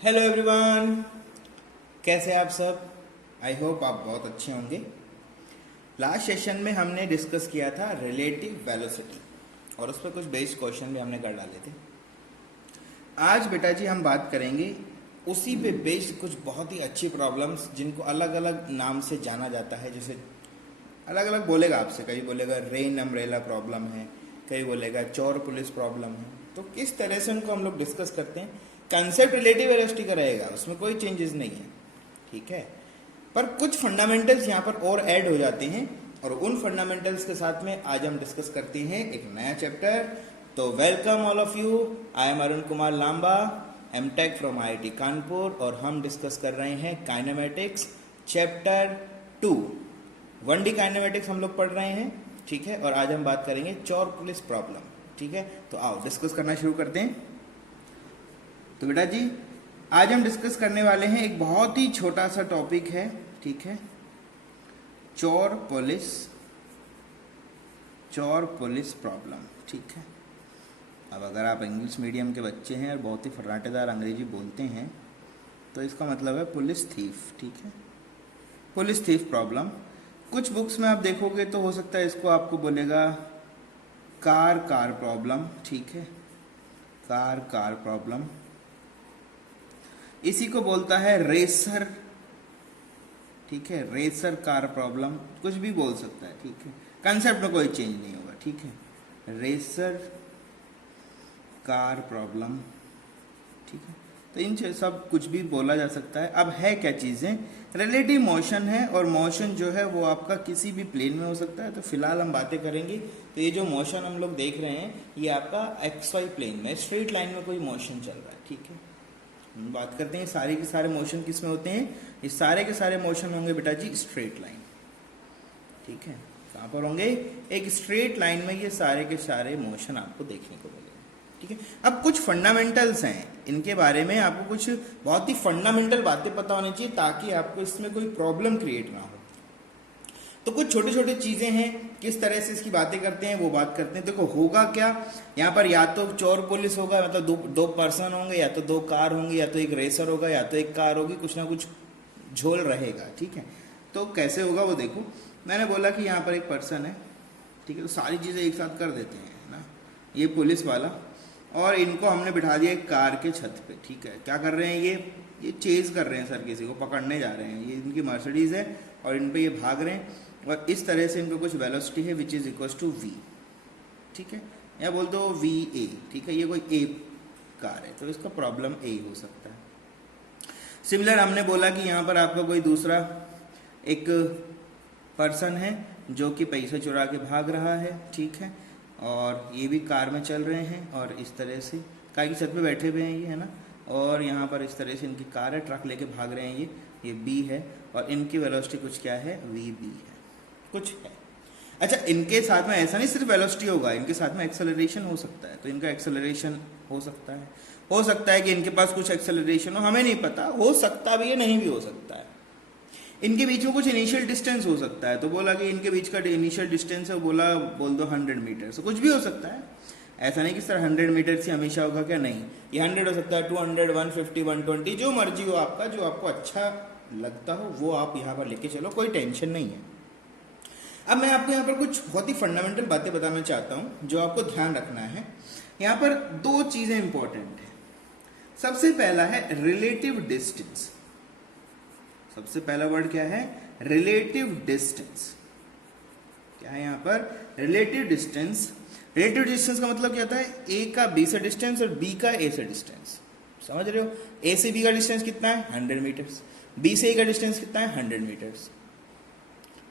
Hello everyone, कैसे हैं आप सब। आई होप आप बहुत अच्छे होंगे। लास्ट सेशन में हमने डिस्कस किया था रिलेटिव वेलोसिटी और उस पर कुछ बेस्ड क्वेश्चन भी हमने कर डाले थे। आज बेटा जी हम बात करेंगे उसी पे बेस्ड कुछ बहुत ही अच्छी प्रॉब्लम्स जिनको अलग अलग नाम से जाना जाता है। जैसे अलग अलग बोलेगा आपसे, कहीं बोलेगा रेन अम्ब्रेला प्रॉब्लम है, कहीं बोलेगा चोर पुलिस प्रॉब्लम है। तो किस तरह से उनको हम लोग डिस्कस करते हैं। कंसेप्ट रिलेटिव वेलोसिटी का रहेगा, उसमें कोई चेंजेस नहीं है, ठीक है। पर कुछ फंडामेंटल्स यहाँ पर और ऐड हो जाते हैं और उन फंडामेंटल्स के साथ में आज हम डिस्कस करते हैं एक नया चैप्टर। तो welcome all of you, I am Arun Kumar Lamba, MTech from IIT Kanpur और हम डिस्कस कर रहे हैं काइनेमेटिक्स चैप्टर 2। 1D काइनेमेटिक्स हम लोग पढ़ रहे हैं, ठीक है। और आज हम बात करेंगे चोर पुलिस प्रॉब्लम, ठीक है। तो आओ डिस्कस करना शुरू करते हैं। तो बेटा जी आज हम डिस्कस करने वाले हैं एक बहुत ही छोटा सा टॉपिक है, ठीक है। चोर पुलिस प्रॉब्लम, ठीक है। अब अगर आप इंग्लिश मीडियम के बच्चे हैं और बहुत ही फर्राटेदार अंग्रेजी बोलते हैं तो इसका मतलब है पुलिस थीफ, ठीक है। पुलिस थीफ प्रॉब्लम कुछ बुक्स में आप देखोगे तो हो सकता है इसको आपको बोलेगा कार प्रॉब्लम, ठीक है। कार प्रॉब्लम, इसी को बोलता है रेसर, ठीक है। रेसर कार प्रॉब्लम कुछ भी बोल सकता है, ठीक है। कंसेप्ट में कोई चेंज नहीं होगा, ठीक है। रेसर कार प्रॉब्लम, ठीक है। तो इन सब कुछ भी बोला जा सकता है। अब है क्या चीज़ें, रिलेटिव मोशन है और मोशन जो है वो आपका किसी भी प्लेन में हो सकता है। तो फिलहाल हम बातें करेंगे। तो ये जो मोशन हम लोग देख रहे हैं ये आपका XY प्लेन में स्ट्रेट लाइन में कोई मोशन चल रहा है, ठीक है। हम बात करते हैं सारे के सारे मोशन किस में होते हैं। ये सारे के सारे मोशन होंगे बेटा जी स्ट्रेट लाइन, ठीक है। कहाँ पर होंगे, एक स्ट्रेट लाइन में ये सारे के सारे मोशन आपको देखने को मिलेंगे, ठीक है। अब कुछ फंडामेंटल्स हैं, इनके बारे में आपको कुछ बहुत ही फंडामेंटल बातें पता होनी चाहिए ताकि आपको इसमें कोई प्रॉब्लम क्रिएट ना हो। तो कुछ छोटे छोटे चीजें हैं, किस तरह से इसकी बातें करते हैं वो बात करते हैं। देखो होगा क्या, यहाँ पर या तो चोर पुलिस होगा, मतलब दो पर्सन होंगे, या तो दो कार होंगी, या तो एक रेसर होगा, या तो एक कार होगी, कुछ ना कुछ झोल रहेगा, ठीक है। तो कैसे होगा वो देखो। मैंने बोला कि यहाँ पर एक पर्सन है, ठीक है। तो सारी चीजें एक साथ कर देते हैं ना, ये पुलिस वाला, और इनको हमने बिठा दिया एक कार के छत पे, ठीक है। क्या कर रहे हैं ये चेज कर रहे हैं सर, किसी को पकड़ने जा रहे हैं। ये इनकी मर्सिडीज है और इन पे ये भाग रहे हैं और इस तरह से इनको कुछ वेलोसिटी है which is equal to v, ठीक है। या बोल दो VA, ठीक है। ये कोई A कार है तो इसका प्रॉब्लम A हो सकता है। सिमिलर हमने बोला कि यहाँ पर आपका कोई दूसरा एक पर्सन है जो कि पैसे चुरा के भाग रहा है, ठीक है। और ये भी कार में चल रहे हैं और इस तरह से कार की छत पे बैठे हुए हैं ये, है ना। और यहाँ पर इस तरह से इनकी कार है, ट्रक लेके भाग रहे हैं ये B है और इनकी वेलोसिटी कुछ क्या है, VB है, कुछ है। अच्छा, इनके साथ में ऐसा नहीं सिर्फ वेलोसिटी होगा, इनके साथ में एक्सेलरेशन हो सकता है। तो इनका एक्सेलरेशन हो सकता है कि इनके पास कुछ एक्सेलरेशन हो, हमें नहीं पता, हो सकता भी है नहीं भी हो सकता है। इनके बीच में कुछ इनिशियल डिस्टेंस हो सकता है। तो बोला कि इनके बीच का इनिशियल डिस्टेंस है, बोला बोल दो 100 मीटर, तो कुछ भी हो सकता है। ऐसा नहीं कि सर 100 मीटर से हमेशा होगा, क्या नहीं, ये 100 हो सकता है, 200, 150, 120, जो मर्जी हो आपका, जो आपको अच्छा लगता हो वो आप यहाँ पर लेके चलो, कोई टेंशन नहीं है। अब मैं आपको यहाँ पर कुछ बहुत ही फंडामेंटल बातें बताना चाहता हूँ जो आपको ध्यान रखना है। यहाँ पर दो चीजें इंपॉर्टेंट है। सबसे पहला है रिलेटिव डिस्टेंस। सबसे पहला वर्ड क्या है, रिलेटिव डिस्टेंस। क्या है यहाँ पर, रिलेटिव डिस्टेंस। रिलेटिव डिस्टेंस का मतलब क्या होता है, A का B से डिस्टेंस और B का A से डिस्टेंस। समझ रहे हो, A से B का डिस्टेंस कितना है, 100 मीटर्स। B से A का डिस्टेंस कितना है, 100 मीटर्स।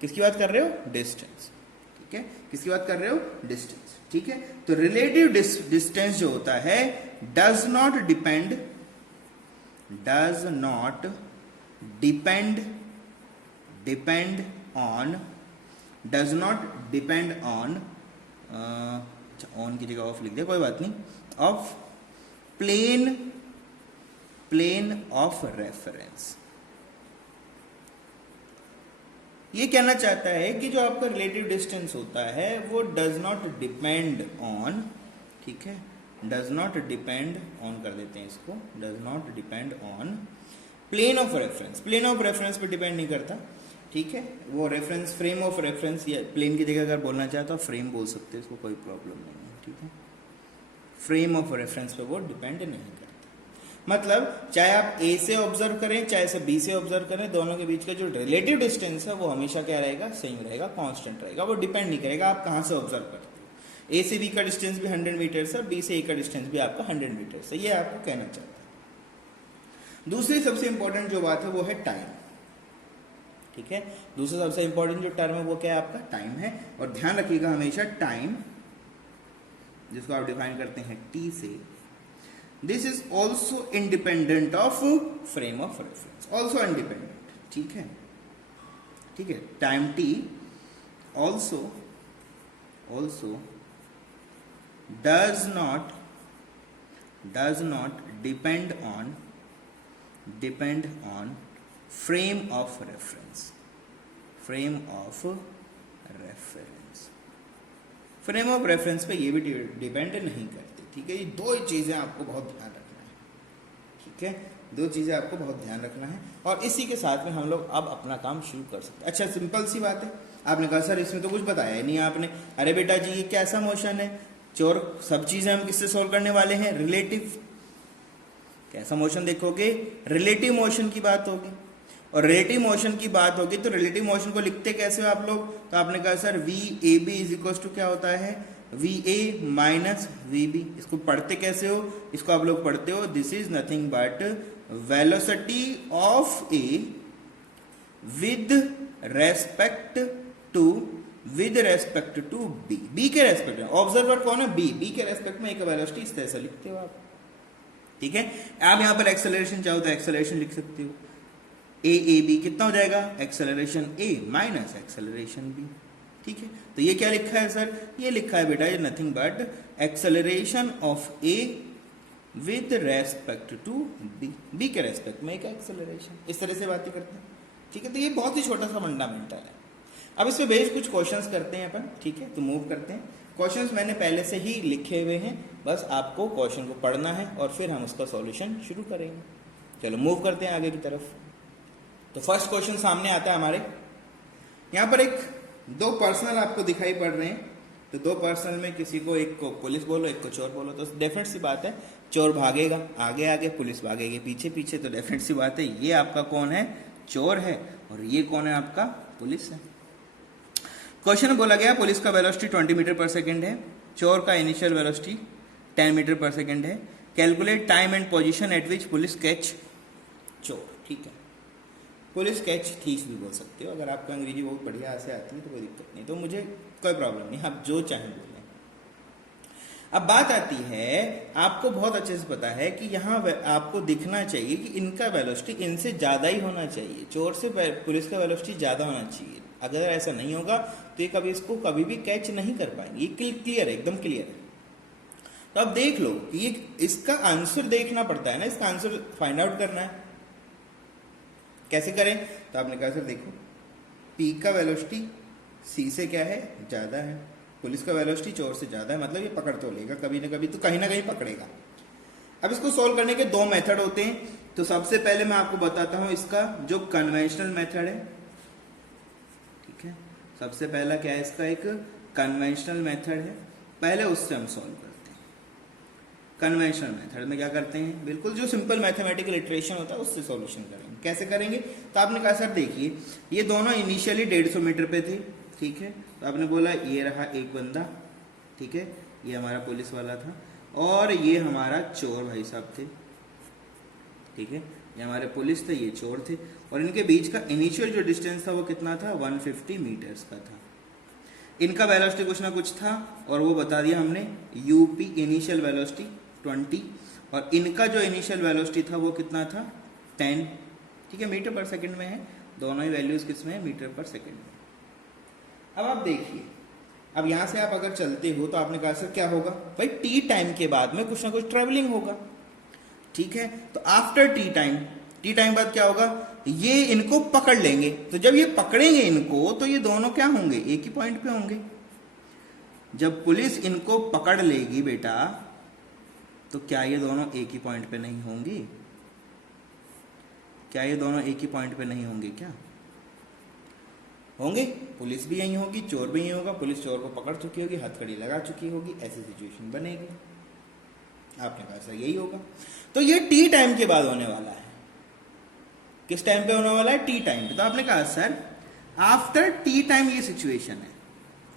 किसकी बात कर रहे हो, डिस्टेंस, ठीक है। किसकी बात कर रहे हो, डिस्टेंस, ठीक है। तो रिलेटिव डिस्टेंस जो होता है does not depend on on की जगह ऑफ लिख दिया, कोई बात नहीं, ऑफ प्लेन ऑफ रेफरेंस। ये कहना चाहता है कि जो आपका रिलेटिव डिस्टेंस होता है वो डज नॉट डिपेंड ऑन, ठीक है, डज नॉट डिपेंड ऑन कर देते हैं इसको, does not depend on plane of reference. Plane of reference पे डिपेंड नहीं करता, ठीक है। वो रेफरेंस फ्रेम ऑफ रेफरेंस या प्लेन की जगह अगर बोलना चाहे तो फ्रेम बोल सकते हैं, इसको कोई प्रॉब्लम नहीं है, ठीक है। फ्रेम ऑफ रेफरेंस पे वो डिपेंड नहीं करता। मतलब चाहे आप ए से ऑब्जर्व करें चाहे से बी से ऑब्जर्व करें, दोनों के बीच का जो रिलेटिव डिस्टेंस है वो हमेशा क्या रहेगा, सेम रहेगा, कांस्टेंट रहेगा। वो डिपेंड नहीं करेगा आप कहाँ से ऑब्जर्व करते हो। ए से बी का डिस्टेंस भी 100 मीटर है, बी से ए का डिस्टेंस भी आपका 100 मीटर है। ये आपको कहना चाहता है। दूसरी सबसे इंपॉर्टेंट जो बात है वो है टाइम, ठीक है। दूसरा सबसे इंपॉर्टेंट जो टर्म है वो क्या है, आपका टाइम है। और ध्यान रखिएगा हमेशा टाइम जिसको आप डिफाइन करते हैं टी से, this is also independent of frame of reference, also independent, ठीक है, ठीक है। Time T also does not depend on frame of reference, frame of reference. Frame of reference पे ये भी डिपेंड नहीं करते, ठीक है। ये दो चीजें आपको बहुत ध्यान रखना है, ठीक है। दो चीजें आपको बहुत ध्यान रखना है और इसी के साथ में हम लोग अब अपना काम शुरू कर सकते हैं। अच्छा, सिंपल सी बात है। आपने कहा सर इसमें तो कुछ बताया ही नहीं आपने। अरे बेटा जी, ये कैसा मोशन है, चोर, सब चीजें हम किससे सोल्व करने वाले हैं, रिलेटिव। कैसा मोशन देखोगे, रिलेटिव मोशन की बात होगी। और रिलेटिव मोशन की बात होगी तो रिलेटिव मोशन को लिखते कैसे हो आप लोग, तो आपने कहा sir v A B is equal to क्या होता है, v A minus v B. इसको पढ़ते कैसे हो, इसको आप लोग पढ़ते हो this is nothing but velocity of A with respect to B. B के रेस्पेक्ट में, ऑब्जर्वर कौन है, बी के रेस्पेक्ट में एक वेलोसिटी इस तरह से लिखते हो आप, ठीक है। आप यहां पर एक्सेलरेशन चाहो तो एक्सेलरेशन लिख सकते हो। ए बी कितना हो जाएगा, एक्सेलरेशन ए माइनस एक्सेलरेशन बी, ठीक है। तो ये क्या लिखा है सर, ये लिखा है बेटा, ये nothing but acceleration of A with respect to B. B के रेस्पेक्ट में एक एक्सेलरेशन, इस तरह से बातें करते हैं, ठीक है। तो ये बहुत ही छोटा सा फंडामेंटल है। अब इस पे बेस्ड कुछ क्वेश्चंस करते हैं अपन, ठीक है। तो मूव करते हैं। क्वेश्चंस मैंने पहले से ही लिखे हुए हैं, बस आपको क्वेश्चन को पढ़ना है और फिर हम उसका सॉल्यूशन शुरू करेंगे। चलो मूव करते हैं आगे की तरफ। तो फर्स्ट क्वेश्चन सामने आता है हमारे, यहाँ पर एक दो पर्सनल आपको दिखाई पड़ रहे हैं। तो दो पर्सनल में किसी को, एक को पुलिस बोलो एक को चोर बोलो, तो डेफिनेट सी बात है चोर भागेगा आगे आगे, पुलिस भागेगी पीछे पीछे। तो डेफिनेट सी बात है ये आपका कौन है, चोर है, और ये कौन है, आपका पुलिस है। क्वेश्चन में बोला गया पुलिस का वेलोसिटी 20 मीटर पर सेकेंड है, चोर का इनिशियल वेलोसिटी 10 मीटर पर सेकेंड है। Calculate time and position at which police catch चोर, ठीक है। पुलिस कैच थीफ भी बोल सकते हो, अगर आपको अंग्रेजी बहुत बढ़िया से आती है तो कोई दिक्कत नहीं, तो मुझे कोई प्रॉब्लम नहीं, आप जो चाहें बोलें। अब बात आती है, आपको बहुत अच्छे से पता है कि यहाँ आपको दिखना चाहिए कि इनका वेलोसिटी इनसे ज़्यादा ही होना चाहिए, चोर से पुलिस का वेलोसिटी ज़्यादा होना चाहिए। अगर ऐसा नहीं होगा तो ये कभी इसको कभी भी कैच नहीं कर पाएंगे। ये क्लियर है, एकदम क्लियर है। तो अब देख लो कि ये इसका आंसर देखना पड़ता है ना, इसका आंसर फाइंड आउट करना है। कैसे करें, तो आपने कहा सर देखो P का वेलोसिटी C से क्या है, ज़्यादा है, पुलिस का वेलोसिटी चोर से ज़्यादा है, मतलब ये पकड़ तो लेगा कभी ना कभी, तो कहीं ना कहीं पकड़ेगा। अब इसको सॉल्व करने के दो मेथड होते हैं। तो सबसे पहले मैं आपको बताता हूं इसका जो कन्वेंशनल मेथड है, ठीक है। सबसे पहला क्या है इसका, एक कन्वेंशनल मेथड है, पहले उससे हम सॉल्व करते हैं। कन्वेंशनल मेथड में क्या करते हैं, बिल्कुल जो सिंपल मैथमेटिकल इटरेशन होता है उससे सॉल्यूशन करेंगे। कैसे करेंगे, तो आपने कहा सर देखिए ये दोनों इनिशियली 150 मीटर पे थे, ठीक है। तो आपने बोला ये रहा एक बंदा, ठीक है, ये हमारा पुलिस वाला था, और ये हमारा चोर भाई साहब थे, ठीक है। ये हमारे पुलिस थे, ये चोर थे, और इनके बीच का इनिशियल जो डिस्टेंस था वो कितना था, 150 मीटर्स का था। इनका वेलोसिटी कुछ ना कुछ था और वो बता दिया हमने, यूपी इनिशियल वेलोसिटी 20, और इनका जो इनिशियल वेलोसिटी था वो कितना था, 10, ठीक है। मीटर पर सेकंड में है, दोनों ही वैल्यूज किस में है, मीटर पर सेकंड में। अब आप देखिए, अब यहां से आप अगर चलते हो तो आपने कहा सर क्या होगा भाई, टी टाइम के बाद में कुछ ना कुछ ट्रेवलिंग होगा, ठीक है। तो आफ्टर टी टाइम बाद क्या होगा, ये इनको पकड़ लेंगे। तो जब ये पकड़ेंगे इनको तो ये दोनों क्या होंगे, एक ही पॉइंट पे होंगे। जब पुलिस इनको पकड़ लेगी बेटा, तो क्या ये दोनों एक ही पॉइंट पे नहीं होंगी? क्या ये दोनों एक ही पॉइंट पे नहीं होंगे? क्या होंगे? पुलिस भी यहीं होगी, चोर भी यहीं होगा, पुलिस चोर को पकड़ चुकी होगी, हथकड़ी लगा चुकी होगी, ऐसी सिचुएशन बनेगी। आपने कहा सर यही होगा। तो ये टी टाइम के बाद होने वाला है। किस टाइम पे होने वाला है? टी टाइम पे। तो आपने कहा सर आफ्टर टी टाइम ये सिचुएशन है,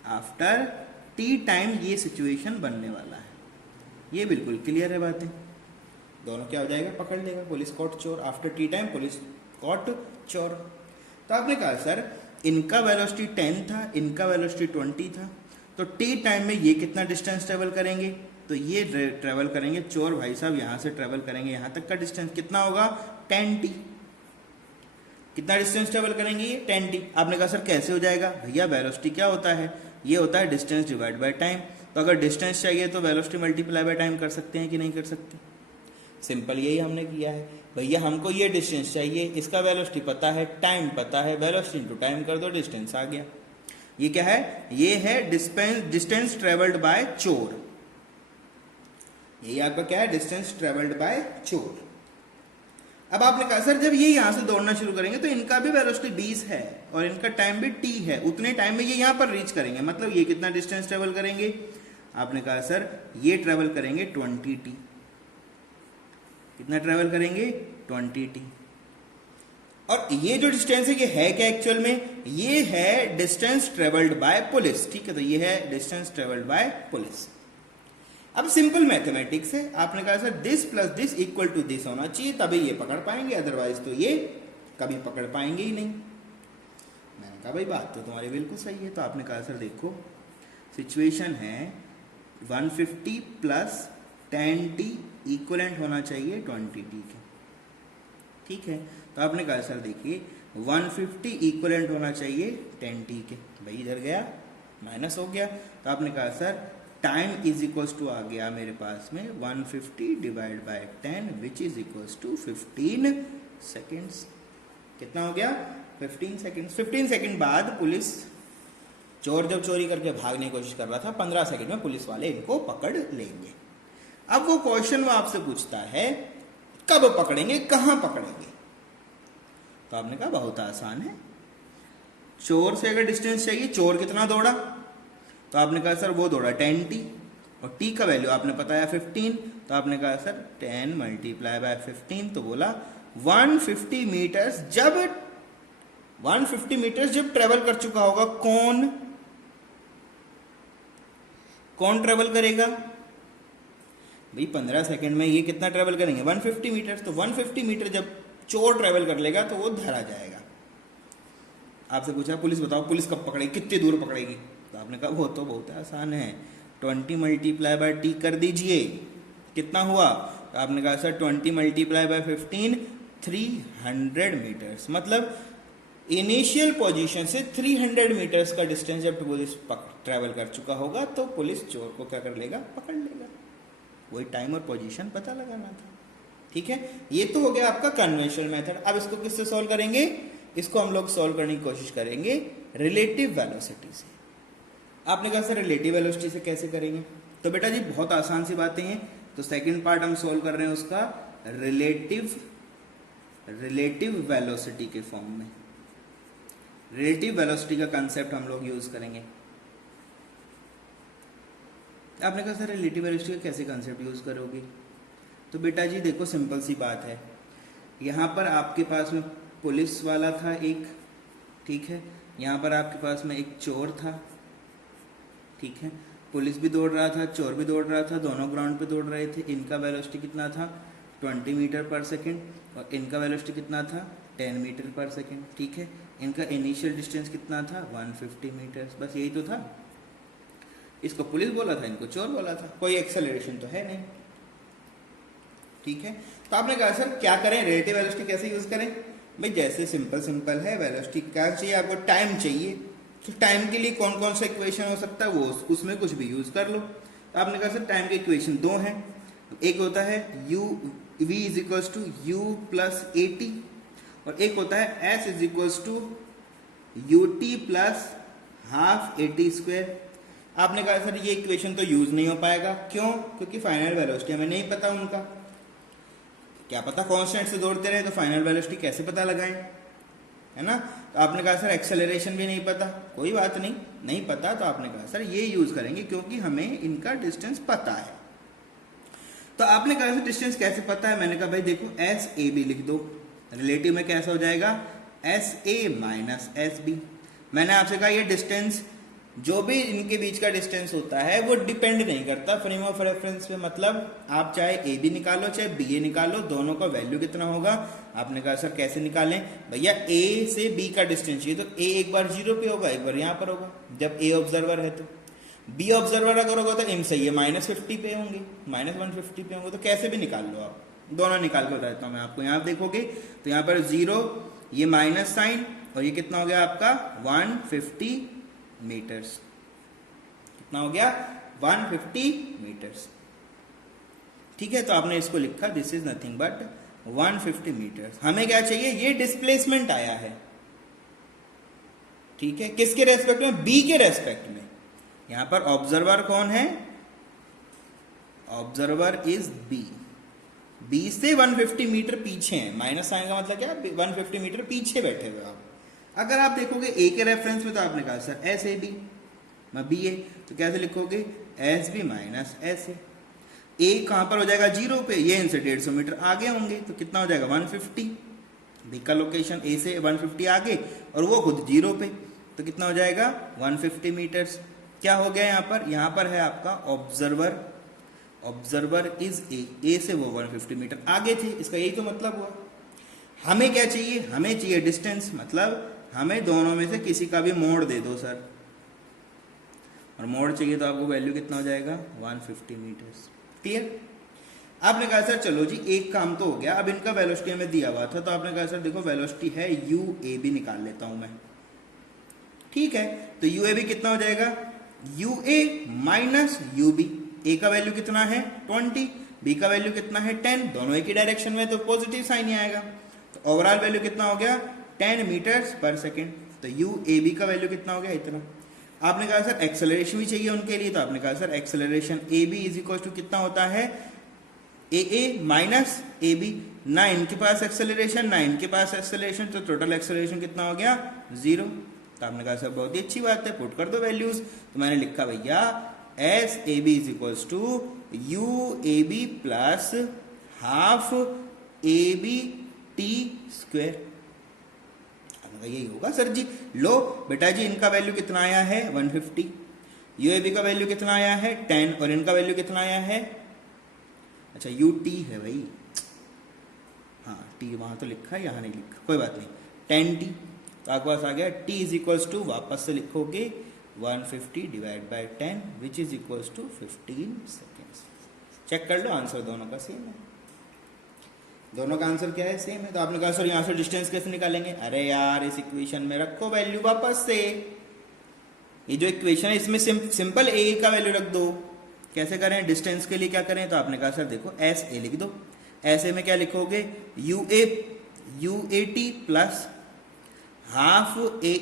आफ्टर टी टाइम ये सिचुएशन बनने वाला है। ये बिल्कुल क्लियर है बातें। दोनों क्या हो जाएगा? पकड़ लेगा, पुलिस कॉट चोर। After t time police caught चोर। तो आपने कहा सर इनका वेलोसिटी 10 था, इनका वेलोसिटी 20 था, तो टी टाइम में ये कितना डिस्टेंस ट्रेवल करेंगे? तो ये ट्रेवल करेंगे, चोर भाई साहब यहां से ट्रेवल करेंगे, यहां तक का डिस्टेंस कितना होगा? 10t। कितना डिस्टेंस ट्रेवल करेंगे ये? 10t। आपने कहा सर कैसे हो जाएगा? भैया वेलोसिटी क्या होता है? ये होता है डिस्टेंस डिवाइड बाय टाइम। तो अगर डिस्टेंस चाहिए तो वेलोसिटी मल्टीप्लाई बाय टाइम कर सकते हैं कि नहीं कर सकते? सिंपल यही हमने किया है। भैया हमको ये डिस्टेंस चाहिए, इसका वेलोसिटी पता है, टाइम पता है, वेलोसिटी इनटू टाइम कर दो, डिस्टेंस आ गया। ये क्या है? ये है डिस्टेंस ट्रेवल्ड बाय चोर। यही आपका क्या है? डिस्टेंस ट्रेवल्ड बाय चोर। अब आपने कहा सर जब ये यहां से दौड़ना शुरू करेंगे तो इनका भी वेलोसिटी 20 है और इनका टाइम भी t है, उतने टाइम में ये यहां पर रीच करेंगे, मतलब ये कितना डिस्टेंस ट्रेवल करेंगे? आपने कहा सर ये ट्रेवल करेंगे 20t। कितना ट्रेवल करेंगे? 20t। और ये जो डिस्टेंस है ये है क्या एक्चुअल में? ये है डिस्टेंस ट्रेवल्ड बाय पुलिस। ठीक है, तो ये है डिस्टेंस ट्रेवल्ड बाय पुलिस। अब सिंपल मैथमेटिक्स है। आपने कहा sir this plus this equal to this होना चाहिए, तभी ये पकड़ पाएंगे, अदरवाइज तो ये कभी पकड़ पाएंगे ही नहीं। मैंने कहा भाई बात तो तुम्हारी बिल्कुल सही है। तो आपने कहा सर देखो सिचुएशन है 150 प्लस 10t इक्वलेंट होना चाहिए 20t के। ठीक है, तो आपने कहा सर देखिए 150 इक्वलेंट होना चाहिए 10t के। भाई इधर गया माइनस हो गया, तो आपने कहा sir time is equals to आ गया मेरे पास में 150 divide by 10 which is equals to 15 seconds. कितना हो गया? 15 सेकेंड्स। 15 सेकेंड बाद पुलिस, चोर जब चोरी करके भागने की कोशिश कर रहा था, 15 सेकेंड में पुलिस वाले इनको पकड़ लेंगे। अब वो क्वेश्चन वो आपसे पूछता है कब पकड़ेंगे, कहां पकड़ेंगे? तो आपने कहा बहुत आसान है। चोर से अगर डिस्टेंस चाहिए, चोर कितना दौड़ा? तो आपने कहा सर वो दौड़ा 10t और t का वैल्यू आपने बताया 15। तो आपने कहा सर 10 मल्टीप्लाई बाय 15, तो बोला 150 मीटर्स। जब 150 मीटर्स जब ट्रेवल कर चुका होगा, कौन ट्रेवल करेगा? भाई 15 सेकंड में ये कितना ट्रेवल करेंगे? 150 मीटर्स। तो 150 मीटर जब चोर ट्रेवल कर लेगा तो वो धरा जाएगा। आपसे पूछा पुलिस बताओ पुलिस कब पकड़ेगी, कितनी दूर पकड़ेगी? तो आपने कहा वो तो बहुत आसान है, 20 मल्टीप्लाई बाय t कर दीजिए, कितना हुआ? तो आपने कहा सर 20 मल्टीप्लाई बाय 15 300 मीटर्स। मतलब इनिशियल पोजीशन से 300 मीटर्स का डिस्टेंस जब पुलिस ट्रैवल कर चुका होगा तो पुलिस चोर को क्या कर लेगा? पकड़ लेगा। वही टाइम और पोजीशन पता लगाना था। ठीक है, ये तो हो गया आपका कन्वेंशनल मेथड। अब इसको किससे सॉल्व करेंगे? इसको हम लोग सॉल्व करने की कोशिश करेंगे रिलेटिव वेलोसिटी से। आपने कहा सर रिलेटिव वेलोसिटी से कैसे करेंगे? तो बेटा जी बहुत आसान सी बातें हैं। तो सेकंड पार्ट हम सॉल्व कर रहे हैं उसका रिलेटिव वेलोसिटी के फॉर्म में। रिलेटिव वेलोसिटी का कंसेप्ट हम लोग यूज करेंगे। आपने कहा सर रिलेटिव वेलोसिटी का कैसे कंसेप्ट यूज करोगे? तो बेटा जी देखो सिंपल सी बात है, यहां पर आपके पास में पुलिस वाला था एक, ठीक है, यहां पर आपके पास में एक चोर था, ठीक है, पुलिस भी दौड़ रहा था, चोर भी दौड़ रहा था, दोनों ग्राउंड पे दौड़ रहे थे। इनका वेलोसिटी कितना था? 20 मीटर पर सेकेंड और इनका वेलोसिटी कितना था? 10 मीटर पर सेकेंड। ठीक है, इनका इनिशियल डिस्टेंस कितना था? 150 मीटर्स। बस यही तो था। इसको पुलिस बोला था, इनको चोर बोला था, कोई एक्सेलरेशन तो है नहीं। ठीक है, तो आपने कहा सर क्या करें, रिलेटिव वेलोसिटी कैसे यूज करें? भाई जैसे सिंपल है, वेलोसिटी क्या चाहिए आपको? टाइम चाहिए। तो टाइम के लिए कौन कौन सा इक्वेशन हो सकता है, वो उसमें कुछ भी यूज कर लो। तो आपने कहा सर टाइम के इक्वेशन दो हैं। एक होता है v is equals to u plus a t और एक होता है s is equals to ut plus half a t square. आपने कहा सर ये इक्वेशन तो यूज नहीं हो पाएगा, क्यों? क्योंकि फाइनल वेलोसिटी हमें नहीं पता उनका, क्या पता कांस्टेंट से दौड़ते रहे तो फाइनल वेलोसिटी कैसे पता लगाएं, है ना? तो आपने कहा सर एक्सेलरेशन भी नहीं पता, कोई बात नहीं, नहीं पता तो आपने कहा सर ये यूज करेंगे क्योंकि हमें इनका डिस्टेंस पता है। तो आपने कहा सर डिस्टेंस कैसे पता है? मैंने कहा भाई देखो एस ए बी लिख दो, रिलेटिव में कैसा हो जाएगा s A minus s B. मैंने आपसे कहा ये डिस्टेंस जो भी इनके बीच का डिस्टेंस होता है वो डिपेंड नहीं करता फ्रेम ऑफ रेफरेंस पे, मतलब आप चाहे ए बी निकालो चाहे बी ए निकालो, दोनों का वैल्यू कितना होगा? आपने कहा सर कैसे निकालें? भैया ए से बी का डिस्टेंस चाहिए तो ए एक बार 0 पे होगा, एक बार यहाँ पर होगा जब ए ऑब्जर्वर है, तो बी ऑब्जर्वर अगर होगा तो इनसे ये -50 पे होंगे, -150 पे होंगे, तो कैसे भी निकाल लो आप, दोनों निकाल के बता देता हूँ मैं आपको। यहाँ देखोगे तो यहाँ पर 0, ये माइनस साइन, और ये कितना हो गया आपका 150 मीटर्स, कितना हो गया 150 मीटर्स, ठीक है? तो आपने इसको लिखा this is nothing but 150 metres. हमें क्या चाहिए? ये डिस्प्लेसमेंट आया है, ठीक है? किसके रेस्पेक्ट में? बी के रेस्पेक्ट में। यहां पर ऑब्जर्वर कौन है? ऑब्जर्वर इज बी, बी से 150 मीटर पीछे है, माइनस साइन का मतलब क्या? 150 मीटर पीछे बैठे हुए आप। अगर आप देखोगे ए के रेफरेंस में तो आपने कहा sir S A B B A, तो कैसे लिखोगे S B minus S A कहां पर हो जाएगा 0 पे, ये इनसे 150 मीटर आगे होंगे, तो कितना हो जाएगा 150, बी का लोकेशन ए से 150 आगे और वो खुद 0 पे, तो कितना हो जाएगा 150 मीटर्स। क्या हो गया यहाँ पर है आपका ऑब्जर्वर, ऑब्जर्वर इज ए से वो 150 मीटर आगे थे, इसका यही तो मतलब हुआ। हमें क्या चाहिए? हमें चाहिए डिस्टेंस, मतलब हमें दोनों में से किसी का भी मोड दे दो सर, और मोड चाहिए तो आपको वैल्यू कितना हो जाएगा 150 मीटर्स। क्लियर? आपने कहा सर चलो जी एक काम तो हो गया, अब इनका वेलोसिटी हमें दिया हुआ था, तो आपने कहा सर देखो वेलोसिटी है यू ए बी, निकाल लेता हूं मैं, ठीक है? तो यू ए बी कितना हो जाएगा U A minus you B, A का वैल्यू कितना है 20, बी का वैल्यू कितना है 10, दोनों एक ही डायरेक्शन में, तो पॉजिटिव साइन ही आएगा, तो ओवरऑल वैल्यू कितना हो गया 10 मीटर्स पर सेकेंड। तो यू ए बी का वैल्यू कितना हो गया इतना। आपने कहा सर एक्सेलरेशन भी चाहिए उनके लिए, तो आपने कहा sir acceleration A B is equal to कितना होता है ए माइनस ए बी, ना इनके पास एक्सेलरेशन ना इनके पास एक्सेलरेशन, तो टोटल एक्सेलरेशन कितना हो गया 0। तो आपने कहा सर बहुत ही अच्छी बात है, पुट कर दो वैल्यूज, तो मैंने लिखा भैया s A B is equal to u A B plus half a B t square. यही होगा सर जी। लो बेटा जी इनका वैल्यू कितना आया है 150, यूएबी का वैल्यू कितना आया है 10, और इनका वैल्यू कितना आया है, अच्छा यू टी है भाई, हाँ टी वहां तो लिखा है यहाँ नहीं लिखा, कोई बात नहीं, 10 टी, तो आपके पास आ गया टी इज इक्वल्स टू, वापस से लिखोगे 150 divide by 10 which is equals to 15 seconds. Check कर लो आंसर दोनों का सेम है, दोनों का आंसर क्या है सेम है। तो आपने कहा सर यहाँ से डिस्टेंस कैसे निकालेंगे? अरे यार इस इक्वेशन में रखो वैल्यू वापस से, ये जो इक्वेशन है इसमें सिंपल ए का वैल्यू रख दो। कैसे करें? डिस्टेंस के लिए क्या करें? तो आपने कहा सर देखो एस ए लिख दो, ऐसे में क्या लिखोगे U A T plus half a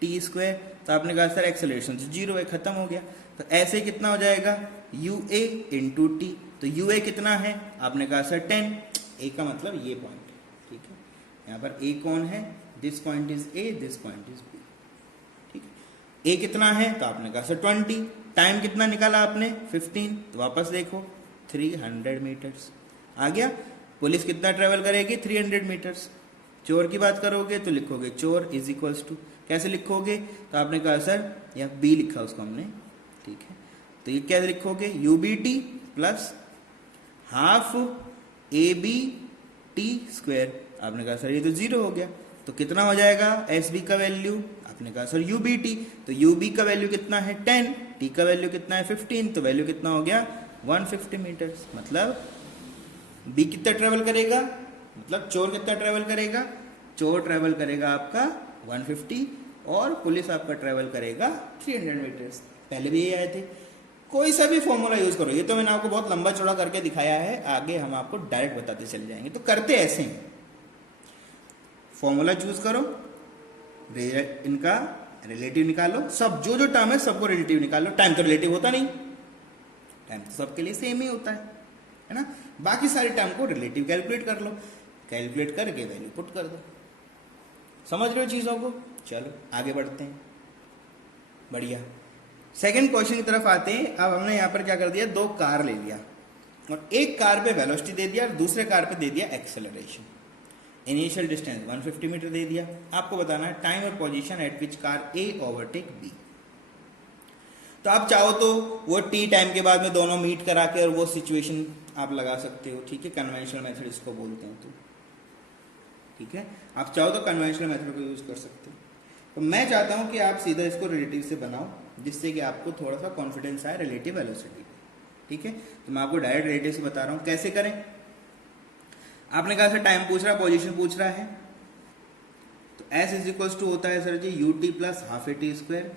t square, तो आपने कहा सर एक्सेलरेशन 0 है, खत्म हो गया, तो ऐसे कितना हो जाएगा यू ए इंटू टी, तो यू ए कितना है आपने कहा सर 10, ए का मतलब ये पॉइंट है, ठीक है? यहाँ पर ए कौन है? This point is A, this point is B, ठीक है? ए कितना है? तो आपने कहा सर 20, टाइम कितना निकाला आपने 15, तो वापस देखो 300 मीटर्स आ गया। पुलिस कितना ट्रेवल करेगी 300 मीटर्स। चोर की बात करोगे तो लिखोगे चोर इज इक्वल्स टू, कैसे लिखोगे? तो आपने कहा सर यहाँ बी लिखा उसको हमने, ठीक है? तो ये क्या लिखोगे u B t plus half a B t square, आपने कहा सर ये तो 0 हो गया, तो कितना हो जाएगा एस बी का वैल्यू? आपने कहा सर यू बी टी, तो यू बी का वैल्यू कितना है 10, टी का वैल्यू कितना है 15, तो वैल्यू कितना हो गया 150 मीटर्स। मतलब बी कितना ट्रेवल करेगा, मतलब चोर कितना ट्रेवल करेगा? चोर ट्रेवल करेगा आपका 150 और पुलिस आपका ट्रेवल करेगा 300 मीटर्स। पहले भी ये आए थे। कोई सा भी फॉर्मूला यूज करो, ये तो मैंने आपको बहुत लंबा चौड़ा करके दिखाया है, आगे हम आपको डायरेक्ट बताते चले जाएंगे। तो करते ऐसे हैं, फॉर्मूला चूज करो, इनका रिलेटिव निकालो, सब जो जो टर्म है सबको रिलेटिव निकालो। टाइम तो रिलेटिव होता नहीं, टाइम तो सबके लिए सेम ही होता है ना। बाकी सारे टर्म को रिलेटिव कैलकुलेट कर लो, कैलकुलेट करके वैल्यू पुट कर दो। समझ रहे हो चीजों को? चलो आगे बढ़ते हैं। बढ़िया, सेकंड क्वेश्चन की तरफ आते हैं। अब हमने यहाँ पर क्या कर दिया, दो कार ले लिया और एक कार पे वेलोसिटी दे दिया और दूसरे कार पे दे दिया एक्सेलरेशन। इनिशियल डिस्टेंस 150 मीटर दे दिया। आपको बताना है टाइम और position at which car A overtake B. तो आप चाहो तो वो टी टाइम के बाद में दोनों मीट करा के और वो सिचुएशन आप लगा सकते हो, ठीक है, कन्वेंशनल मेथड इसको बोलते हैं। तो ठीक है, आप चाहो तो कन्वेंशनल मेथड को यूज कर सकते हो। तो मैं चाहता हूं कि आप सीधा इसको रिलेटिव से बनाओ, जिससे कि आपको थोड़ा सा कॉन्फिडेंस आए रिलेटिव वेलोसिटी। ठीक है, तो मैं आपको डायरेक्ट रिलेटिव से बता रहा हूं कैसे करें। आपने कहा सर टाइम पूछ रहा, पोजीशन पूछ रहा है, तो एस इज इक्वल्स टू होता है sir ji u t plus half a t square,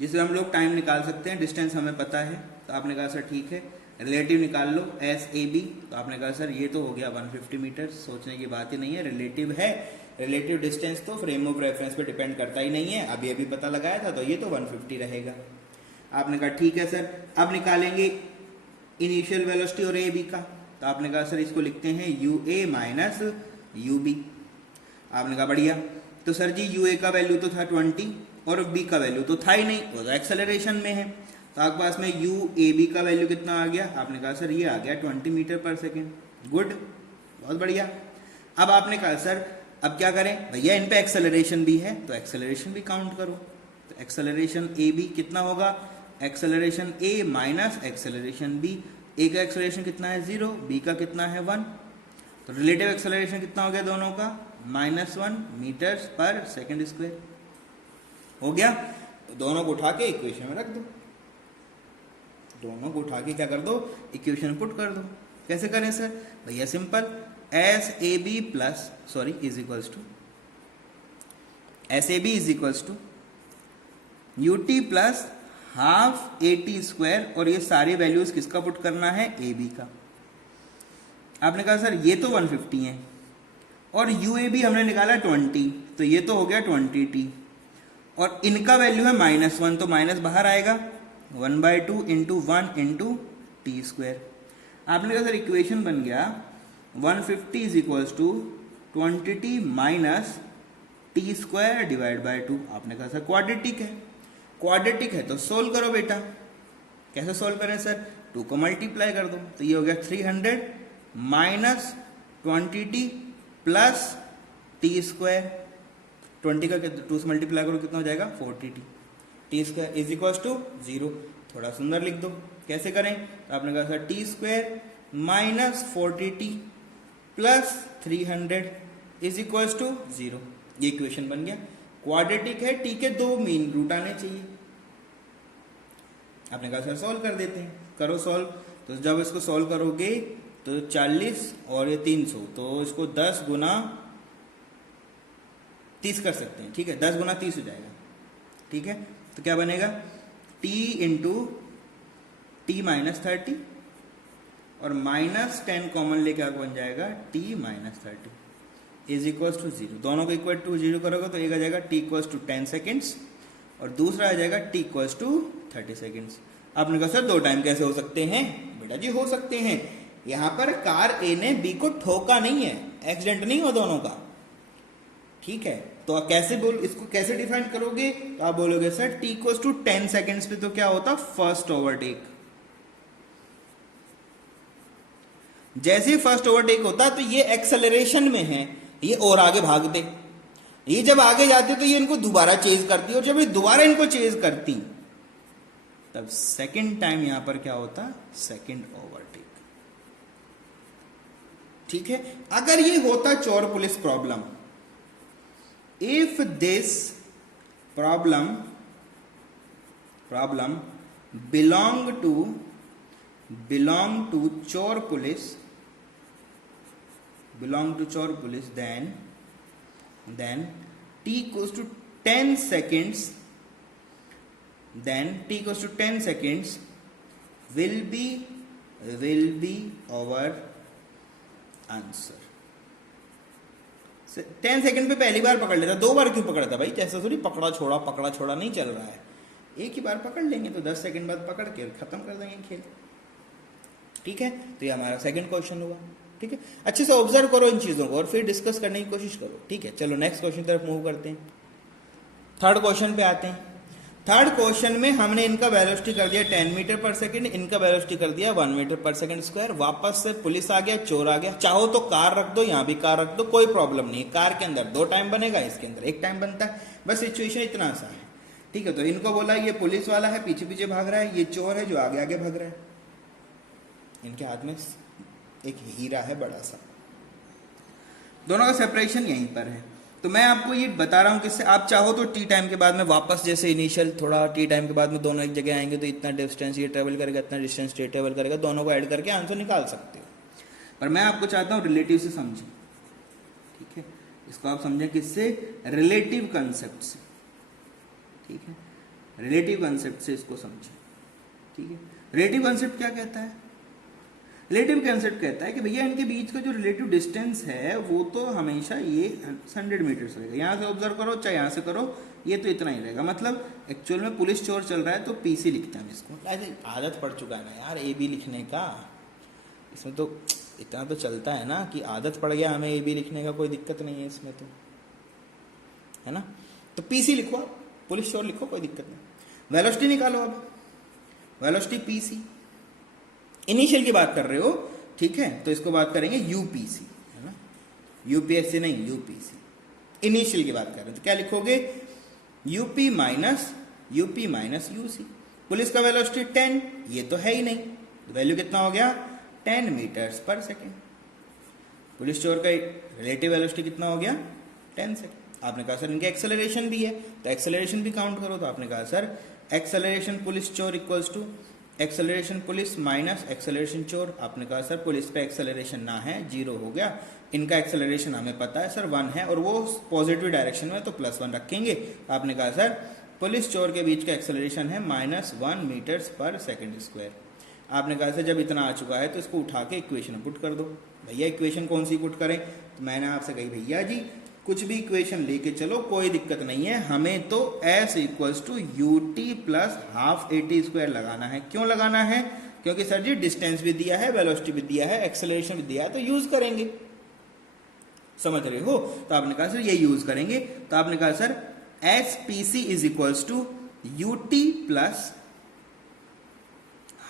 जिससे हम लोग टाइम निकाल सकते हैं। डिस्टेंस हमें पता है, तो आपने कहा सर ठीक है रिलेटिव निकाल लो एस ए बी। तो आपने कहा सर ये तो हो गया 150 मीटर, सोचने की बात ही नहीं है, रिलेटिव है। रिलेटिव डिस्टेंस तो फ्रेम ऑफ रेफरेंस पे डिपेंड करता ही नहीं है, अभी अभी पता लगाया था, तो ये तो 150 रहेगा। आपने कहा ठीक है सर, अब निकालेंगे इनिशियल वेलोसिटी और ए बी का। तो आपने कहा सर इसको लिखते हैं u A minus you B. आपने कहा बढ़िया, तो सर जी यू ए का वैल्यू तो था 20 और बी का वैल्यू तो था ही नहीं, वो तो एक्सेलरेशन में है। तो आपके पास में यू ए बी का वैल्यू कितना आ गया, आपने कहा सर ये आ गया 20 मीटर पर सेकेंड। गुड, बहुत बढ़िया। अब आपने कहा सर अब क्या करें भैया, इन पे एक्सेलरेशन भी है तो एक्सेलरेशन भी काउंट करो। तो एक्सेलरेशन ए बी कितना होगा, acceleration A minus acceleration B. A का एक्सेलरेशन कितना है 0, बी का कितना है 1, तो रिलेटिव एक्सेलरेशन कितना हो गया दोनों का, -1 मीटर्स पर सेकेंड स्क्वायर हो गया। तो दोनों को उठा के इक्वेशन में रख दो, दोनों को उठा के क्या कर दो, इक्वेशन पुट कर दो। कैसे करें सर भैया, simple, s A B plus sorry is equals to s A B is equals to u t plus half a t square, और ये सारी वैल्यूज किसका पुट करना है, ए बी का। आपने कहा सर ये तो 150 है और यू ए बी हमने निकाला 20, तो ये तो हो गया 20 टी, और इनका वैल्यू है -1, तो माइनस बाहर आएगा 1/2 इंटू 1 इंटू टी स्क्वायर। आपने कहा सर इक्वेशन बन गया 150 is equals to 20t minus t square divide by 2। आपने कहा सर क्वाड्रेटिक है, क्वाड्रेटिक है तो सोल्व करो बेटा। कैसे सोल्व करें सर, 2 को मल्टीप्लाई कर दो, तो ये हो गया 300 minus 20t plus T square. 20 का 2 से मल्टीप्लाई करो कितना हो जाएगा 40t, t square is equals to 0। थोड़ा सुंदर लिख दो, कैसे करें, तो आपने कहा sir t square minus 40t plus 300 is equals to 0। ये इक्वेशन बन गया। क्वाड्रेटिक है, टी के 2 मीन रूट आने चाहिए। आपने कहा सर सॉल्व कर देते हैं, करो सॉल्व। तो जब इसको सॉल्व करोगे तो 40 और ये 300, तो इसको 10 गुना 30 कर सकते हैं, ठीक है, 10 गुना 30 हो जाएगा। ठीक है, तो क्या बनेगा, t इंटू टी माइनस 30 और -10 कॉमन लेके आगे बन जाएगा t minus 30 is equals to 0। दोनों को इक्वल टू 0 करोगे तो एक आ जाएगा t इक्वल्स टू 10 सेकेंड्स और दूसरा आ जाएगा t इक्वल्स टू 30 सेकेंड्स। आपने कहा सर 2 टाइम कैसे हो सकते हैं, बेटा जी हो सकते हैं। यहां पर कार ए ने बी को ठोका नहीं है, एक्सीडेंट नहीं हो दोनों का, ठीक है। तो आप कैसे इसको कैसे डिफाइन करोगे, तो आप बोलोगे sir t equals to 10 seconds पे तो क्या होता, फर्स्ट ओवरटेक। जैसे ही फर्स्ट ओवरटेक होता तो ये एक्सेलरेशन में है, ये और आगे भागते, ये जब आगे जाते तो ये इनको दोबारा चेज करती, और जब ये दोबारा इनको चेज करती तब सेकंड टाइम यहां पर क्या होता, सेकंड ओवरटेक। ठीक है, अगर ये होता चोर police problem, if this problem belong to चोर police, then t equals to 10 seconds, will be our answer। 10 second पे पहली बार पकड़ लेता, 2 बार क्यों पकड़ता भाई? जैसा थोड़ी पकड़ा छोड़ा नहीं चल रहा है, एक ही बार पकड़ लेंगे तो 10 सेकंड बाद पकड़ के खत्म कर देंगे खेल। ठीक है, तो ये हमारा सेकंड क्वेश्चन हुआ। ठीक है, अच्छे से ऑब्जर्व करो इन चीजों को और फिर डिस्कस करने की कोशिश करो। ठीक है, चलो नेक्स्ट क्वेश्चन की तरफ मूव करते हैं। थर्ड क्वेश्चन पे आते हैं। थर्ड क्वेश्चन में हमने इनका वेलोसिटी कर दिया 10 मीटर पर सेकंड, इनका वेलोसिटी कर दिया 1 मीटर पर सेकंड स्क्वायर। वापस से पुलिस आ गया, चोर आ गया। चाहो तो कार रख दो, यहां भी कार रख दो, कोई प्रॉब्लम नहीं है। कार के अंदर 2 टाइम बनेगा, इसके अंदर 1 टाइम बनता है, बस सिचुएशन इतना आसान है। ठीक है, तो इनको बोला ये पुलिस वाला है, पीछे पीछे भाग रहा है, ये चोर है जो आगे आगे भाग रहा है। इनके हाथ में एक हीरा है बड़ा सा, दोनों का सेपरेशन यहीं पर है। तो मैं आपको ये बता रहा हूं किससे, आप चाहो तो टी टाइम के बाद में वापस, जैसे इनिशियल थोड़ा टी टाइम के बाद में दोनों एक जगह आएंगे तो इतना डिस्टेंस ये ट्रेवल करेगा, इतना डिस्टेंस ये ट्रेवल करेगा, दोनों को ऐड करके आंसर निकाल सकते हो। पर मैं आपको चाहता हूं रिलेटिव से समझें। ठीक है, इसको आप समझें किससे? रिलेटिव कंसेप्ट से। ठीक है, रिलेटिव कंसेप्ट से इसको समझें। ठीक है, रिलेटिव कंसेप्ट क्या कहता है? रिलेटिव कंसेप्ट कहता है कि भैया इनके बीच का जो रिलेटिव डिस्टेंस है वो तो हमेशा ये 100 मीटर्स रहेगा। यहाँ से ऑब्जर्व करो चाहे यहाँ से करो, ये तो इतना ही रहेगा। मतलब एक्चुअल में पुलिस चोर चल रहा है तो पीसी लिखते हैं इसको, ऐसे आदत पड़ चुका है ना यार ए बी लिखने का, इसमें तो इतना तो चलता है ना कि आदत पड़ गया हमें ए बी लिखने का, कोई दिक्कत नहीं है इसमें, तो है ना। तो पीसी लिखो, पुलिस चोर लिखो, कोई दिक्कत नहीं। वेलोसिटी निकालो, अब वेलोसिटी पीसी, इनिशियल की बात कर रहे हो। ठीक है, तो इसको बात करेंगे यूपीसी, है ना, यूपीएससी नहीं यूपीसी। इनिशियल की बात कर रहे हैं तो क्या लिखोगे? UP minus UC. पुलिस का वेलोसिटी 10, ये तो है ही नहीं, वैल्यू कितना हो गया? 10 मीटर्स पर सेकेंड। पुलिस चोर का रिलेटिव वेलोसिटी कितना हो गया? 10 सेकेंड। आपने कहा सर इनके एक्सेलरेशन भी है, तो एक्सेलरेशन भी काउंट करो। तो आपने कहा सर एक्सेलरेशन पुलिस चोर equals to acceleration police minus acceleration चोर। आपने कहा सर पुलिस पे एक्सेलरेशन ना है, 0 हो गया। इनका एक्सेलरेशन हमें पता है सर 1 है और वो पॉजिटिव डायरेक्शन में, तो +1 रखेंगे। आपने कहा सर पुलिस चोर के बीच का एक्सेलरेशन है -1 मीटर्स पर सेकंड स्क्वायर। आपने कहा सर जब इतना आ चुका है तो इसको उठा के इक्वेशन पुट कर दो। भैया इक्वेशन कौन सी पुट करें? तो मैंने आपसे कही भैया जी कुछ भी इक्वेशन लेके चलो, कोई दिक्कत नहीं है, हमें तो s equals to ut plus half at² लगाना है। क्यों लगाना है? क्योंकि सर जी डिस्टेंस भी दिया है, वेलोसिटी भी दिया है, एक्सेलरेशन भी दिया है, तो यूज करेंगे। समझ रहे हो? तो आपने कहा सर ये यूज करेंगे। तो आपने कहा sir spc is equals to ut plus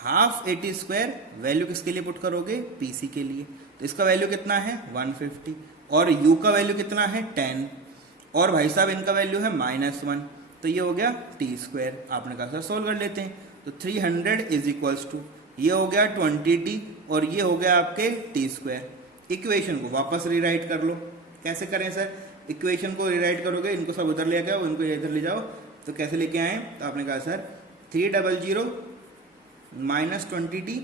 half at²। Value किसके लिए पुट करोगे? pc के लिए। तो इसका वैल्यू कितना है? 150 और u का वैल्यू कितना है? 10 और भाई साहब इनका वैल्यू है -1, तो ये हो गया t²। आपने कहा सर सोल्व कर लेते हैं। तो 300 इज इक्वल्स टू ये हो गया 20t और ये हो गया आपके t²। इक्वेशन को वापस रीराइट कर लो। कैसे करें सर? इक्वेशन को रीराइट करोगे, इनको सब उधर ले आओ, इनको इधर ले जाओ। तो कैसे लेके आए? तो आपने कहा sir 300 minus 20t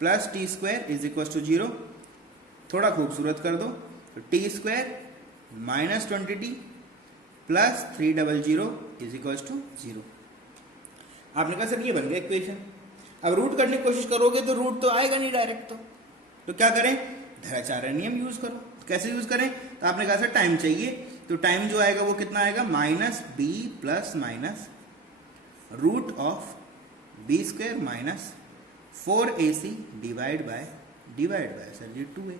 plus t² is equal to 0। थोड़ा खूबसूरत कर दो, तो t² minus 20t plus 300 is equal to 0। आपने कहा सर ये बन गया इक्वेशन। अब रूट करने की कोशिश करोगे तो रूट तो आएगा नहीं डायरेक्ट, तो क्या करें? धराचार्य नियम यूज करो। कैसे यूज करें? तो आपने कहा सर टाइम चाहिए, तो टाइम जो आएगा वो कितना आएगा? -b plus minus root of b² minus 4ac divide by sir ji 2a।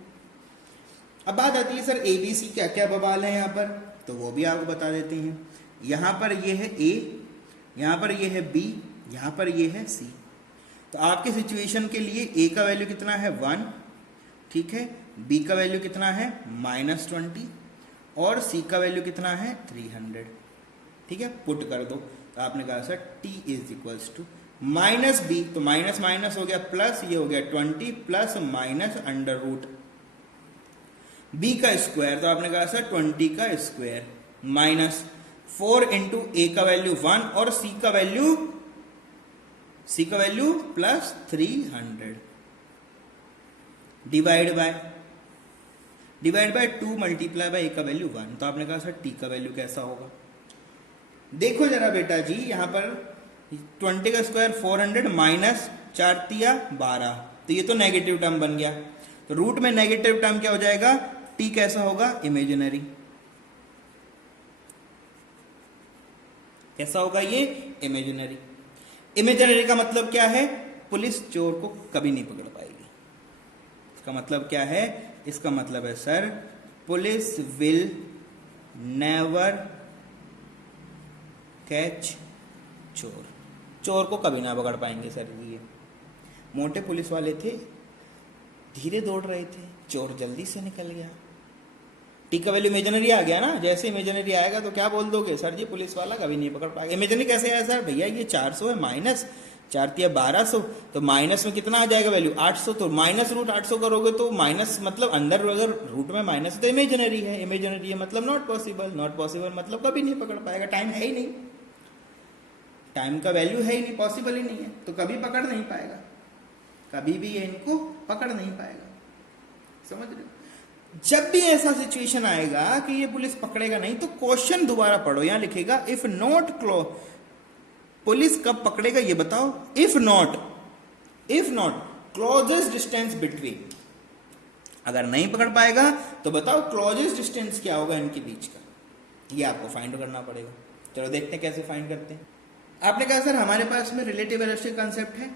अब बात आती है सर ABC क्या क्या बवाल है यहाँ पर, तो वो भी आपको बता देते हैं। यहाँ पर ये है A, यहाँ पर ये है B, यहाँ पर ये है C। तो आपके सिचुएशन के लिए A का वैल्यू कितना है? 1, ठीक है। B का वैल्यू कितना है? -20 और C का वैल्यू कितना है? 300, ठीक है। पुट कर दो। तो आपने कहा sir T is equals to -b, तो माइनस माइनस हो गया प्लस, ये हो गया 20 plus minus under root b का स्क्वायर। तो आपने कहा सर 20 का स्क्वायर माइनस 4 इंटू a का वैल्यू 1 और c का value plus 300 divide by 2 multiply by a का वैल्यू 1। तो आपने कहा सर t का वैल्यू कैसा होगा? देखो जरा बेटा जी, यहां पर 20 का स्क्वायर 400 माइनस 4 तिया 12, तो ये तो नेगेटिव टर्म बन गया। तो रूट में नेगेटिव टर्म क्या हो जाएगा? t टी कैसा होगा, इमेजिनरी। कैसा होगा ये, इमेजिनरी। इमेजिनरी का मतलब क्या है, पुलिस चोर को कभी नहीं पकड़ पाएगी। इसका मतलब क्या है, इसका मतलब है sir police will never catch चोर, चोर को कभी ना पकड़ पाएंगे सर। ये मोटे पुलिस वाले थे, धीरे दौड़ रहे थे, चोर जल्दी से निकल गया। टी का वैल्यू इमेजिनरी आ गया ना, जैसे इमेजिनरी आएगा तो क्या बोल दोगे, सर जी पुलिस वाला कभी नहीं पकड़ पाएगा। इमेजिनरी कैसे आया सर, भैया ये 400 है, माइनस 4 तिया 1200, तो माइनस में कितना आ जाएगा वैल्यू 800, तो माइनस रूट 800 करोगे तो माइनस मतलब अंदर अगर रूट में माइनस तो इमेजिनरी है, इमेजिनरी है मतलब नॉट पॉसिबल, नॉट पॉसिबल मतलब कभी नहीं पकड़ पाएगा, टाइम है ही नहीं, टाइम का वैल्यू है ही नहीं, पॉसिबल ही नहीं है, तो कभी पकड़ नहीं पाएगा, कभी भी ये इनको पकड़ नहीं पाएगा। समझ रहे हो? जब भी ऐसा सिचुएशन आएगा कि ये पुलिस पकड़ेगा नहीं, तो क्वेश्चन दोबारा पढ़ो, यहां लिखेगा इफ नॉट क्लो, पुलिस कब पकड़ेगा ये बताओ, if not closest distance between, अगर नहीं पकड़ पाएगा तो बताओ क्लोजेस्ट डिस्टेंस क्या होगा इनके बीच का, ये आपको फाइंड करना पड़ेगा। चलो देखते हैं कैसे फाइंड करते हैं। आपने कहा सर हमारे पास में रिलेटिव वेलोसिटी कंसेप्ट है,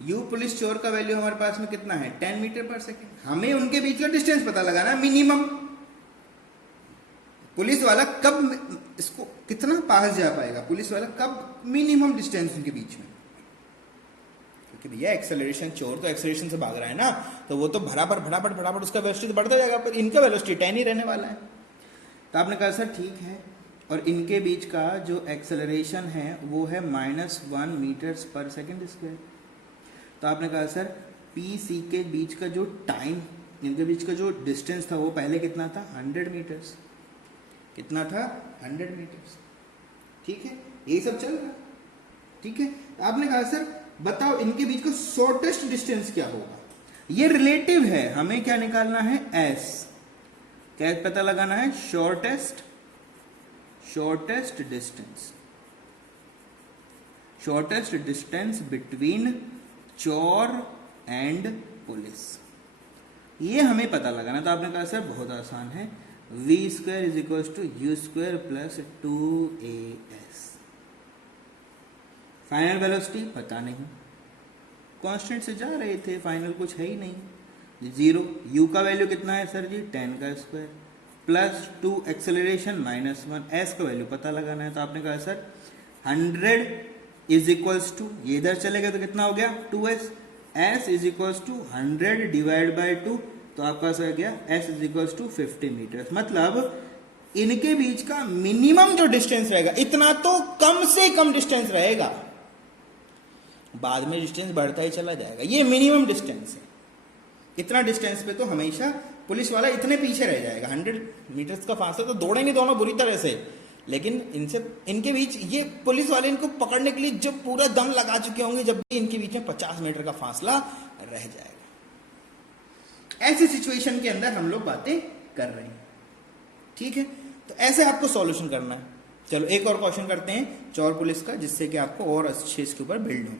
यू पुलिस चोर का वैल्यू हमारे पास में कितना है 10 मीटर पर सेकेंड, हमें उनके बीच का डिस्टेंस पता लगाना मिनिमम, पुलिस वाला कब इसको कितना पास जा पाएगा, पुलिस वाला कब मिनिमम डिस्टेंस उनके बीच में, क्योंकि भैया एक्सेलरेशन, चोर तो एक्सेलरेशन से भाग रहा है ना, तो वो तो भड़ाभड़ उसका वेलोसिटी तो बढ़ता जाएगा, पर इनका वेलोसिटी 10 ही रहने वाला है। तो आपने कहा सर ठीक है, और इनके बीच का जो एक्सेलरेशन है वो है -1 मीटर्स पर सेकेंड स्क्वायर। तो आपने कहा सर पी सी के बीच का जो टाइम, इनके बीच का जो डिस्टेंस था वो पहले कितना था 100 मीटर्स, कितना था 100 मीटर्स, ठीक है, यही सब चल रहा है, ठीक है। तो आपने कहा सर बताओ इनके बीच का शॉर्टेस्ट डिस्टेंस क्या होगा, ये रिलेटिव है, हमें क्या निकालना है एस, क्या पता लगाना है शॉर्टेस्ट डिस्टेंस बिटवीन चोर एंड पुलिस, ये हमें पता लगाना। तो आपने कहा सर बहुत आसान है, v square is equal to u square plus 2as, final velocity पता नहीं, कांस्टेंट से जा रहे थे, फाइनल कुछ है ही नहीं, 0, u का वैल्यू कितना है सर जी 10 का स्क्वायर प्लस 2 एक्सेलरेशन -1, s का वैल्यू पता लगाना है। तो आपने कहा सर 100 इज इक्वल्स टू, ये इधर चलेगा तो कितना हो गया 2s, s is equals to 100 divide by 2, तो आपका सर गया s is equals to 50 metre, मतलब इनके बीच का मिनिमम जो डिस्टेंस रहेगा, इतना तो कम से कम डिस्टेंस रहेगा, बाद में डिस्टेंस बढ़ता ही चला जाएगा, ये मिनिमम डिस्टेंस है, इतना डिस्टेंस पे तो हमेशा पुलिस वाला इतने पीछे रह जाएगा, 100 मीटर्स का फासला, तो दौड़ेंगे दोनों बुरी तरह से, लेकिन इनके बीच ये पुलिस वाले इनको पकड़ने के लिए जब पूरा दम लगा चुके होंगे, जब भी इनके बीच में 50 मीटर का फासला रह जाएगा। ऐसी सिचुएशन के अंदर हम लोग बातें कर रहे हैं, ठीक है। तो ऐसे आपको सॉल्यूशन करना है। चलो एक और क्वेश्चन करते हैं चोर पुलिस का, जिससे कि आपको और अच्छे इसके ऊपर बिल्ड हो।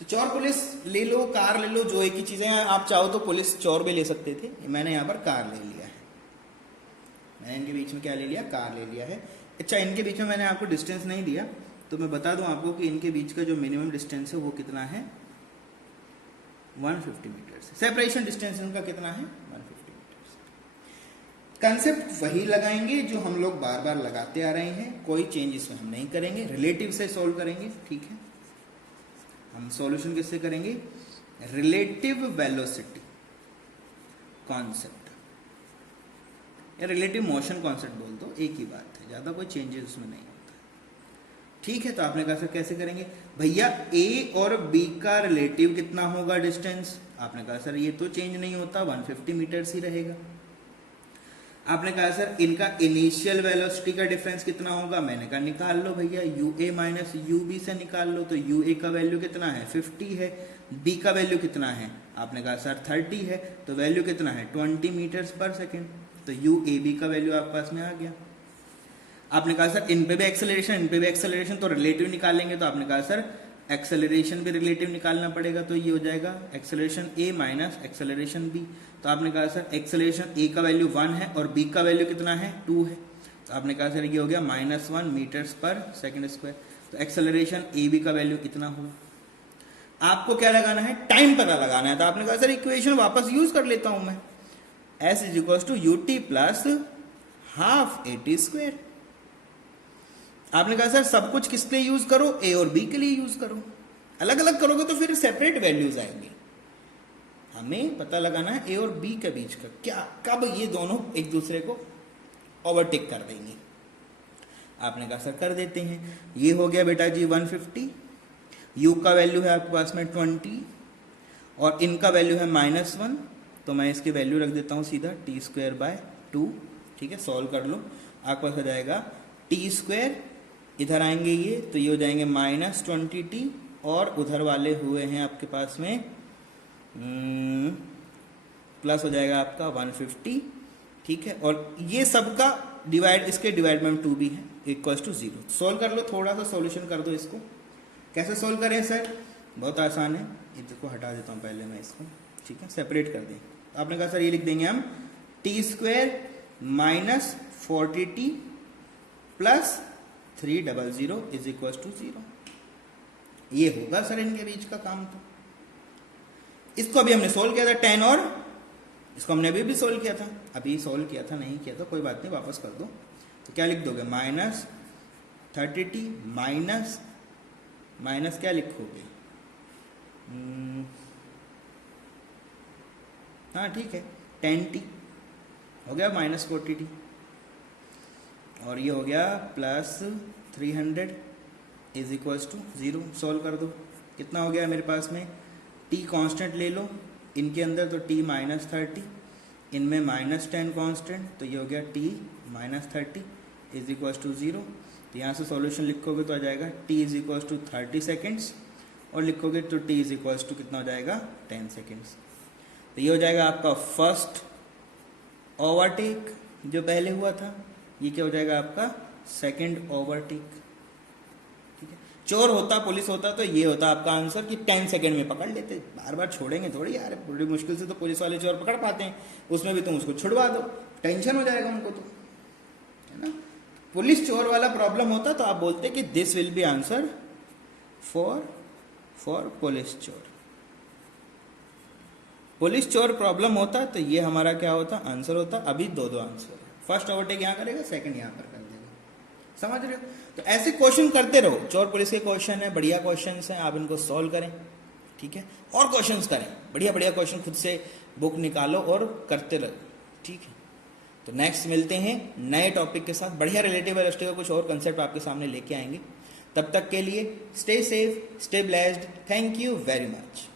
तो चोर पुलिस ले लो, कार ले लो, जो एक ही चीजें हैं, आप चाहो तो पुलिस चोर भी ले सकते थे, मैंने यहाँ पर कार ले लिया है, मैंने इनके बीच में क्या ले लिया, कार ले लिया है। अच्छा इनके बीच में मैंने आपको डिस्टेंस नहीं दिया, तो मैं बता दूं आपको कि इनके बीच का जो मिनिमम डिस्टेंस है वो कितना है 150 मीटर। सेपरेशन डिस्टेंस इनका कितना है 150 मीटर। कंसेप्ट वही लगाएंगे जो हम लोग बार बार लगाते आ रहे हैं, कोई चेंज इसमें हम नहीं करेंगे, रिलेटिव से सोल्व करेंगे, ठीक है। हम सॉल्यूशन किससे करेंगे, रिलेटिव वेलोसिटी कॉन्सेप्ट या रिलेटिव मोशन कॉन्सेप्ट बोल दो, एक ही बात है, ज्यादा कोई चेंजेस उसमें नहीं होता, ठीक है। तो आपने कहा सर कैसे करेंगे, भैया ए और बी का रिलेटिव कितना होगा डिस्टेंस, आपने कहा सर ये तो चेंज नहीं होता, 150 मीटर्स ही रहेगा। आपने कहा सर इनका इनिशियल वेलोसिटी का डिफरेंस कितना होगा, मैंने कहा निकाल लो भैया, u A minus you B से निकाल लो, तो यू ए का वैल्यू कितना है 50 है, बी का वैल्यू कितना है, आपने कहा सर 30 है, तो वैल्यू कितना है 20 मीटर्स पर सेकेंड, तो यू ए बी का वैल्यू आपके पास में आ गया। आपने कहा सर इन पे भी एक्सेलरेशन, इन पे भी एक्सेलरेशन, तो रिलेटिव निकालेंगे, तो आपने कहा सर एक्सेलरेशन भी रिलेटिव निकालना पड़ेगा, तो ये हो जाएगा एक्सेलरेशन ए माइनस एक्सेलरेशन बी। तो आपने कहा सर एक्सेलरेशन ए का वैल्यू 1 है और बी का वैल्यू कितना है 2 है, तो आपने कहा सर ये हो गया -1 मीटर्स पर सेकंड स्क्वायर। तो एक्सेलरेशन ए बी का वैल्यू कितना हुआ। आपको क्या लगाना है, टाइम पता लगाना है। तो आपने कहा सर इक्वेशन वापस यूज कर लेता हूं मैं, S = ut plus half AT²। आपने कहा सर सब कुछ किस लिए यूज करो, ए और बी के लिए यूज करो। अलग अलग करोगे तो फिर सेपरेट वैल्यूज आएंगे। हमें पता लगाना है ए और बी के बीच का क्या, कब ये दोनों एक दूसरे को ओवरटेक कर देंगे। आपने कहा सर कर देते हैं। ये हो गया बेटा जी 150, u का वैल्यू है आपके पास में 20 और इनका वैल्यू है -1, तो मैं इसकी वैल्यू रख देता हूं सीधा t²/2। ठीक है, सॉल्व कर लो, आपके पास हो जाएगा t², इधर आएंगे ये तो ये हो जाएंगे -20t और उधर वाले हुए हैं आपके पास में प्लस हो जाएगा आपका 150। ठीक है, और ये सबका डिवाइड, इसके डिवाइड में 2 भी है =0। सॉल्व कर लो, थोड़ा सा सॉल्यूशन कर दो इसको। कैसे सॉल्व करें सर, बहुत आसान है। इसको हटा देता हूँ पहले मैं इसको, ठीक है, सेपरेट कर दें। आपने कहा सर ये लिख देंगे हम t² - 40t प्लस 300 = 0। ये होगा सर इनके बीच का काम। तो इसको अभी हमने सोल्व किया था 10 और इसको हमने अभी भी सोल्व किया था, अभी सोल्व किया था, नहीं किया था कोई बात नहीं, वापस कर दो। तो क्या लिख दोगे, -30t माइनस क्या लिखोगे, हाँ ठीक है 10t हो गया -40t और ये हो गया प्लस 300 = 0। सॉल्व कर दो, कितना हो गया मेरे पास में, t कांस्टेंट ले लो इनके अंदर, तो t -30, इनमें -10 कांस्टेंट, तो ये हो गया t -30 = 0। तो यहाँ से सॉल्यूशन लिखोगे तो आ जाएगा t = 30 सेकेंड्स और लिखोगे तो t = कितना हो जाएगा 10 सेकेंड्स। तो ये हो जाएगा आपका फर्स्ट ओवरटेक जो पहले हुआ था, ये क्या हो जाएगा आपका सेकंड ओवरटेक। ठीक है, चोर होता पुलिस होता तो ये होता आपका आंसर कि 10 सेकंड में पकड़ लेते, बार बार छोड़ेंगे थोड़ी यार, बड़ी मुश्किल से तो पुलिस वाले चोर पकड़ पाते हैं, उसमें भी तुम उसको छुड़वा दो, टेंशन हो जाएगा उनको, तो है ना। पुलिस चोर वाला प्रॉब्लम होता तो आप बोलते कि this will be answer for police चोर। पुलिस चोर प्रॉब्लम होता तो ये हमारा क्या होता, आंसर होता। अभी दो आंसर है, फर्स्ट ओवरटेक यहाँ करेगा, सेकंड यहाँ पर कर देगा, समझ रहे हो। तो ऐसे क्वेश्चन करते रहो, चोर पुलिस के क्वेश्चन है, बढ़िया क्वेश्चन है, आप इनको सॉल्व करें। ठीक है, और क्वेश्चंस करें, बढ़िया बढ़िया क्वेश्चन खुद से बुक निकालो और करते रहो। ठीक है, तो नेक्स्ट मिलते हैं नए टॉपिक के साथ, बढ़िया रिलेटिव वेलोसिटी का कुछ और कंसेप्ट आपके सामने लेके आएंगे। तब तक के लिए stay safe, stay blessed, thank you very much.